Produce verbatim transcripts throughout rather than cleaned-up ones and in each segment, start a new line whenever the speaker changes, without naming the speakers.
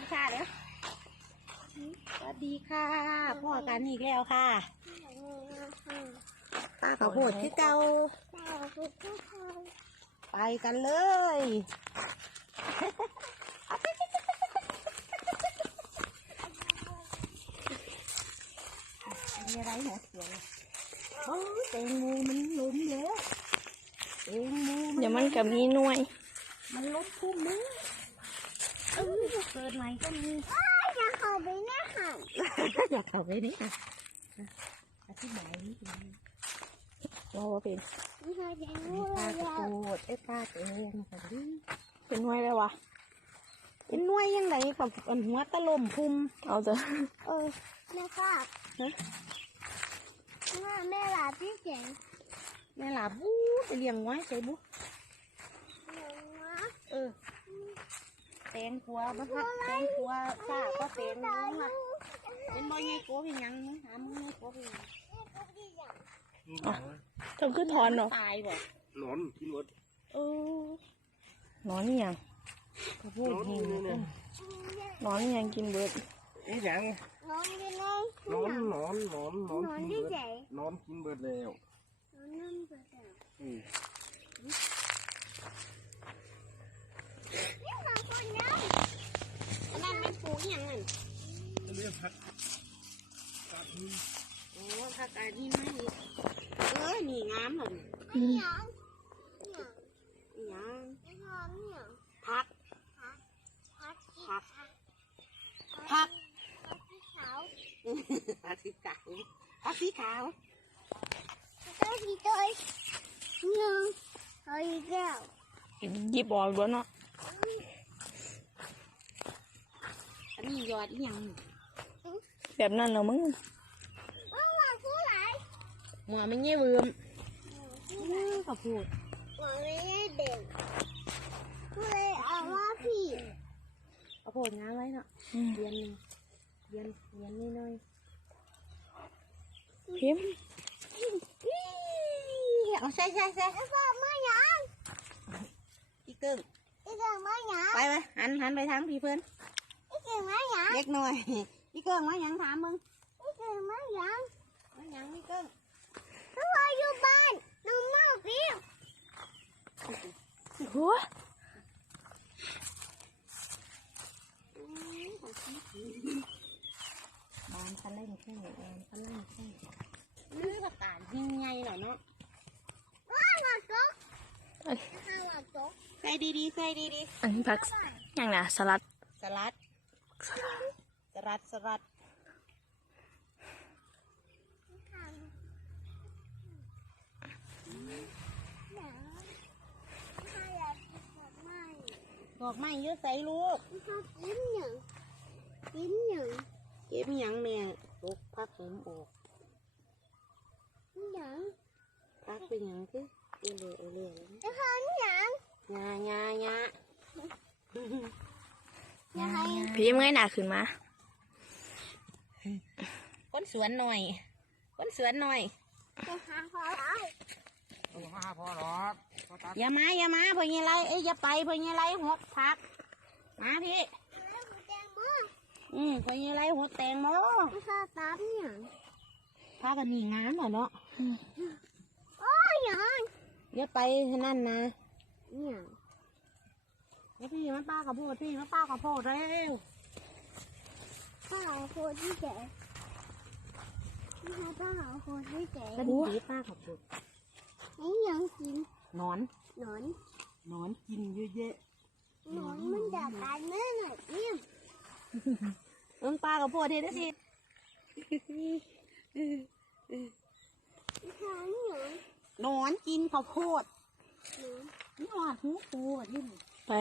ค่ะเดี๋ยวสวัสดีค่ะพ่อกันอีกแล้วค่ะป้าข้าวโพดที่เก่าไปกันเลยมีอะไรหัวเสียงโอ้แตงโมมันล้มแล้วแตงโม
เดี๋ยวมันกับมีหน่วย
มันล้มพุ่มนึงเออเกิดใหม่ก็มี
อยากเข้าไปเนี่ยค่ะ
อยากเข้าไปนี่ค่ะอธิบายนิดนึง
โอ้เป็น
ไม่เคยเห็น
ป้า
เลย
กระโดดไอ้ป้าเองค่ะดิ
เป็นหน่วยเลยวะ
เป็นน่วยยังไงกับอันหัวตะลมพุ่ม
เอาจะ
เออแม่ค่ะแม่แม่หลาพี่เจ๋ง
แม่หลาบูไปเลี้ยงไว้ใส่บุเออแตงขัวบ้านแตงขัวป้าก็เป็นมึงว่ะเป็นบ่อใหญ่โก้เป็นยังมึงหามึงใหญ่โก้เป็นยัง
ทำขึ้นทอนเนาะ
ตายบ่
นอนกินหมด
เออน
อนนี่ยัง
กระโดดหิวเนี่ย
นอนนี่ยังกินเบิด
นี่ยัง
นอนยังไง
นอนนอนนอนนอน
นอน
กิน
ที่
เบิด
ไหน
นอนกินเบิดแล้ว
นอนนั่งเปิดอ่ะ
อืม
นี่มาคนเดียว
อันนั้นเป็นปูยังนั่น
เรียกผักกาดหิน
โอ้ผักกาดนี่ไม่เออนี่งามเลย
ไม่หยังไม่หยัง
ยัง
ไม่หยังไม่หยัง
ผัก
พัก
ผักผัก
ที่เขา
ผักสีขาวผักสีขาว
ตัวที่ตัวหนึ่งเอาอีกแล้ว
หยิบออกด้วยเนาะ
อันนี้ยอดอีหยัง
แบบนั้นเหรอมึง
ว่าว่าผู้ไหน
หัวมันเงี้ยเวิมข้าวโพด
ว่าไม่ได้เด็กผู้เลยเอาว่าพี่
ข้าวโพดงามไว้เนาะเรียนหนึ่งเรียนเรียนนิดหน่อย
พิมพ์
เอาใช่ใช่ใช่
ไอ้พ่อมาหยัง
พี่เกิ้ง
ไอ้เกิงมาหยัง
ไปไปหันหันไปทางพี่เพื่อน
ไอ้เกิงมาหยัง
เล็กหน่อยพี่เกิ้งมาหยังถามมึง
ไอ้เกิงมาหยัง
มาหยังพี่เกิ้ง
ถ้าว่าอยู่บ้านน้องเมาพี่
หัว
บานคันเล่นแค่ไหนบานคันเล่นแค่นี่ประกาศยิ่งใหญ่เหรอเนาะ
ว่าหลักจ๊กถ้าหลักจ๊ก
ใส่ดีๆใส่ดี
อันนี้ผักอย่างนะสลัด
ๆสลัดสลัดสลัด
ถ้าอยากกินแบบไม่
ดอกไม้เยอะใส่ลูก
ถ้ากินหนึ่งกินหนึ่ง
เก็บหยังแม่ลูกพักเสริมออก
หนึ่ง
พักเป็นหยังคือเอเล่เอเล่
ไอ้ข้าวหนึ่ง
งางางา
ยังไง
พิมพ์ง่ายหนาขึ้นมา
คนสวนหน่อยคนสวนหน่อย
จะหาพอไร
เอามาพอหรอกพอตัด
อย่ามาอย่ามาพอยังไรเอ้ยอย่าไปพอยังไรหกพักมาพี่
แล้วกูแจ้งมือ
อืมพอยังไรหัวแตงโม
ไอ้ข้าวตามหนึ่ง
พากันหนีงามเหรอเนาะ
โอ้ยยัง
อย่าไปนั่นนะ
หนึ่ง
เดี๋ยวพี่มาป้ากับโพดพี่มาป้ากับโพดเร็ว
ป้าเอาโคตรที่เจ๋งไม่ให้ป้าเอาโคตรที่เจ๋ง
ก็ดีป้ากับโพด
นี่ยังกิน
นอน
หนอน
นอนกินเยอะแยะ
หนอนมันจะตายเมื่อไหร่เนี่ย
เอิงป้ากับโพดเห็นสิ
ไอ้ข้าวหนึ่ง
นอนกินข้าวโพด
หนอน
นี่หอดหูปูอ่ะยิ่ง
ไป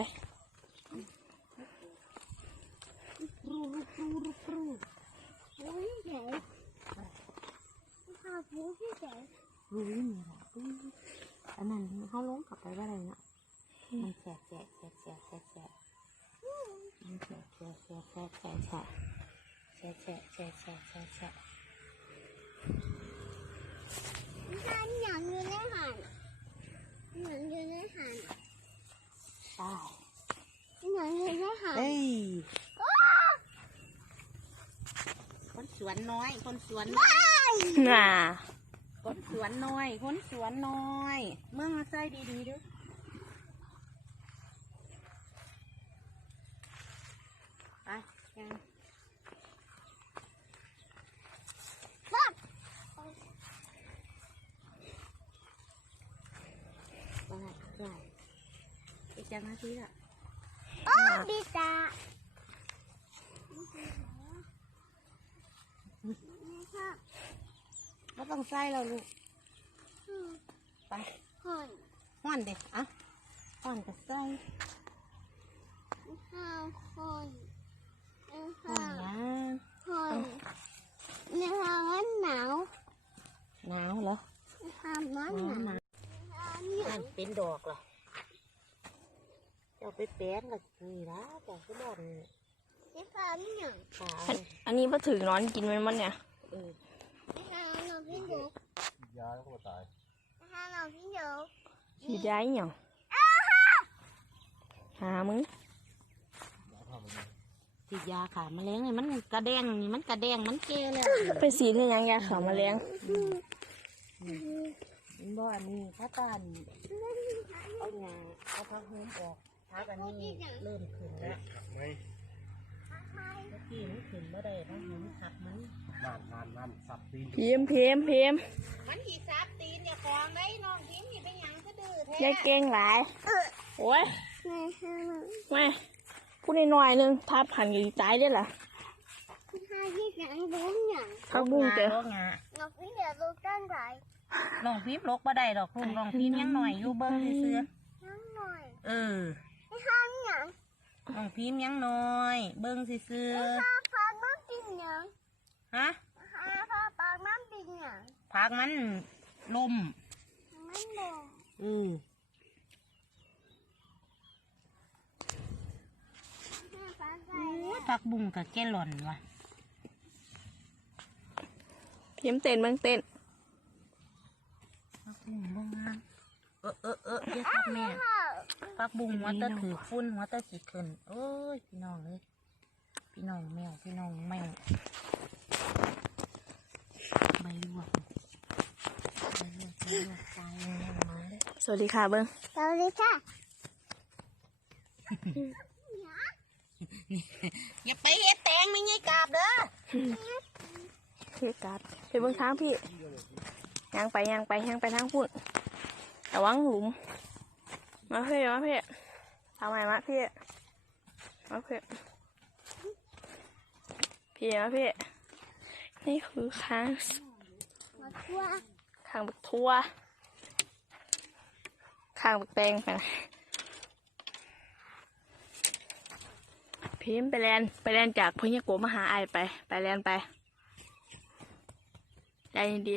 รูรูรูรูรู
โอ้ยเจ๋งไอ้ข้าวผู้ที่เจ๋ง
รูนี่มีหรออันนั้นเขาลงกลับไปว่าอะไรเนาะมันแฉะแฉะแฉะแฉะแฉะแฉะมันแฉะแฉะแฉะแฉะแฉะแฉะแฉะแฉะแฉะแฉะแฉะแฉะ
ท่านหยังอยู่ในหันหยังอยู่ในหัน
ตาย
หยังอยู่ในหัน
เอ้ย
ว้าว
น้อย คนสวน
น่ะ
คนสวนน้อย คนสวนน้อยเมื่อมาใส่ดีๆด้วยไปยัง อะไรอะไรอีกจังนาทีละ
โอ้ดีจ้า
ไม่ต้องใส่เราลูกไป
หอน
ห่อนเด็กอ่ะห่อนกับใส่
ห้าวหอนห้า
ห่อนนะ
หอนในห้าวมันหนาว
หนาวเหรอ
ในห้าวมัน
หนาว
ห
ห
นาน
าว
วเนี่ย
นั่นเป็นดอกเหรอเจ้าไปแป้นกับนี่ละเจ้าก็บอกนี่
ในห้าวเนี่ย
ขา
อันอันนี้พอถือนอนกินมันมันเนี่ย
เออ
ในห้าวเราพี่ดุก
ยาแล้วก็ตาย
ในห้าวเราพี่ดุก
ฉีดยาอีหยังหามึง
ฉีดยาขาแมลงนี่มันกระแดงนี่มันกระแดงมันเกลเลย
ไปสีดให้ยังยาขาวแมาแรง
มันบ่อันนี้ถ้าตานเอาหยาเอาพักหุ้มออกพักอันนี้เริ่มขึ้นแล้ว
ไหม
เมื่อกี้มันขึ้นบ่ได้พักหุ้มทับมัน
นั่นนั่นนั่นสับตีน
พิมพ์พิมพ์พิมพ์
มันหีซับตีนอย่าคลองได้น้องพิมพ์นี่เป็นหยังก็ดื้อแท้
ยายเก่งหลายโอ้ย
ในห้าว
แม่พูดหน่อยๆนึงทับผันอยู่ตายได้ล่ะ
ในห้าวที่หนังดุกเนี่ย
พักบุ้งเจอ
โรคงา
เราพี่เดือดดุกตั้งใจ
น้องพิมพ์ลกบ่ได้ดอกลูกน้องพิมพ์ยังหน่อยอยู่เบิ้งซื่อ
น้ำหน่อย
ๆเออ
ในห้าวเนี่ย
น้องพิมพ์ยังน้อย เบิ้งซื่อ
ในห้าวปากมันเป็นหยัง
ๆฮะ
ในห้าวปากมันเป็นหยัง
พักมันลม
มันบ่
อือ
ห้าวปากใจ
พักบุ้งกับแกหล่อนว่ะ
พิมพ์เต้นเบิ่งเต้น
พักบุ้งบ่งามเออเออเออเดี๋ยวครับแม่
ห้าว
พักบุ้งหัวตะถือฟุ้นหัวตะสีขึ้นโอ้ยพี่น้องเลยพี่น้องแมวพี่น้องแมวใบลวกใบลวกใบลวกตายแน่มาเลย
สวัสดีค่ะเบิ้ง
สวัสดีค่ะ
อย่าไปเฮ็ดแตงไม่ไงกาบเด้อ
เพื่อการดไปเบิ้งทางพี่ยังไปยังไปยังไปทางพุ่นระวังหลุมมาเพ่มาเพ่ทำไมมาเพ่มาเพ่พี่มาเพ่นี่คือค้าง
มาทั่ว
ข้างบักทั่วข้างบักแตงไปนะพิมพ์ไปแลนไปแลนจากพญโกมาหาไอายไปไปแลนไปได้ดี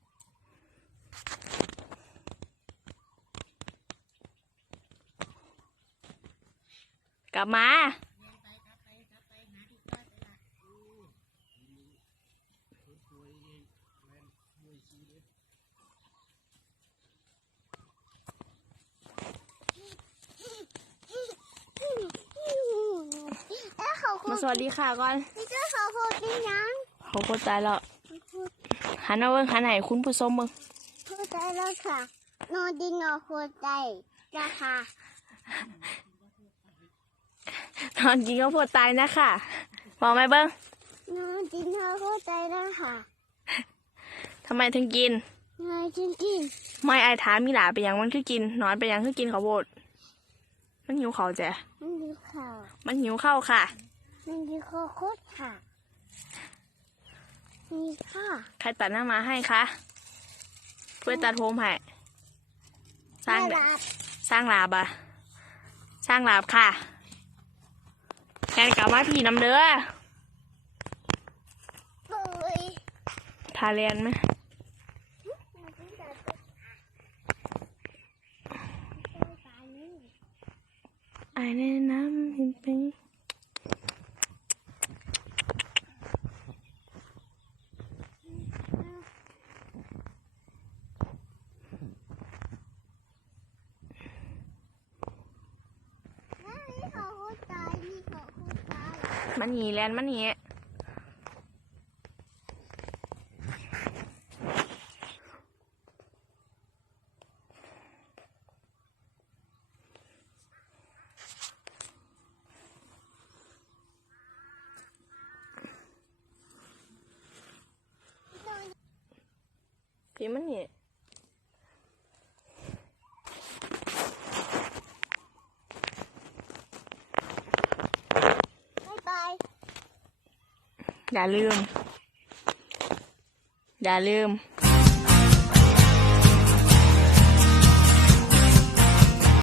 กลับมามาสวัสดีค่ะก่อน
นี่เจ้าเขาพูดได้ยัง
เขาโคตรตายแล้ว
พูด
หันเอาเบิ้งหันไหนคุณผู้ชมเบิ้ง
พูดได้แล้วค่ะนอนดินนอนหัวใจจ้าค่ะ
นอนกินข้าวโพดตายนะค่ะบอกไหมเบิ้ง
นอนดินนอนหัวใจแล้วค่ะ
ทำไมถึงกิน
นอนจริงจริง
ไม่ไอายถามมีหลาไปยังมันคือกินนอนไปยังคือกินข้าวโพดมันหิวข้าวจ้ะ
มันดีข่าว
มันหิวข้าวค่ะ
มันดีข้าวโคตรค่ะมีค่ะ
ใครตัดหน้ามาให้คะเพื่อตัดผมให้สร้าง
หลับ
สร้างลาบอะสร้างลาบค่ะแกนกลับมาพี่น้ำเด้อ
เลย
ทาเรียนไหมไอแนะนำเห็นเป็น
นี่เขาหัวใจนี่เขาหัวใจ
มันหนีแลนมันหนีพี่มันนี่
บ๊ายบาย
อย่าลืม อย่าลืม